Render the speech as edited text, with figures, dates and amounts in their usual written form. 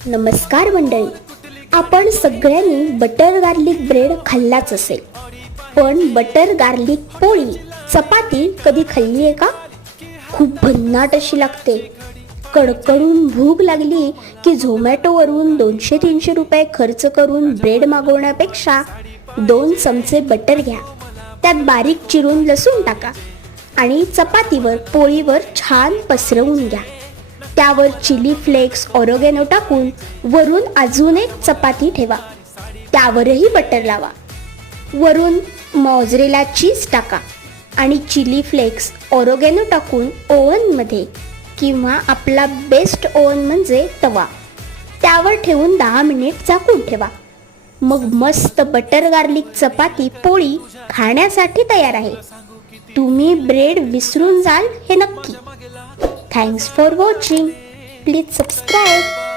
नमस्कार मंडळी, आपण सगळ्यांनी बटर गार्लिक ब्रेड खाल्लाच असेल, पण बटर गार्लिक पोळी चपाती कधी खाल्ली आहे का? खूप भन्नाट अशी लागते. कडकडून भूक लागली की झोमॅटोवरून 200-300 रुपये खर्च करून ब्रेड मागवण्यापेक्षा 2 चमचे बटर घ्या, त्यात बारीक चिरून लसूण टाका आणि चपातीवर पोळीवर छान पसरवून घ्या. त्यावर चिली फ्लेक्स ऑरेगॅनो टाकून वरून अजून एक चपाती ठेवा, त्यावरही बटर लावा. वरून मोझरेला चीज टाका आणि चिली फ्लेक्स ऑरेगॅनो टाकून ओव्हनमध्ये किंवा आपला बेस्ट ओव्हन म्हणजे तवा त्यावर ठेवून 10 मिनिट झाकून ठेवा. मग मस्त बटर गार्लिक चपाती पोळी खाण्यासाठी तयार आहे. तुम्ही ब्रेड विसरून जाल हे नक्की. Thanks for watching. Please subscribe.